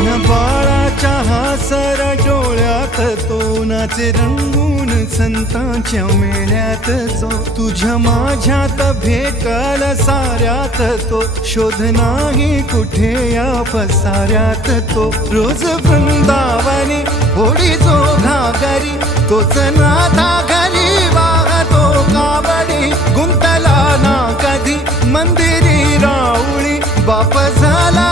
बाळाच्या हासर डोळ्यात तो नाचे रंगून संतांच्या मेळ्यात जो तुझ्या माझ्यात भेटल साऱ्यात तो शोध नाही कुठे या पसाऱ्यात तो रोज वृंदावनी होडी जो घागरी तोच नाथा घरी वाहतो कावडी गुंतला ना कधी मंदिरी राऊळी बाप झाला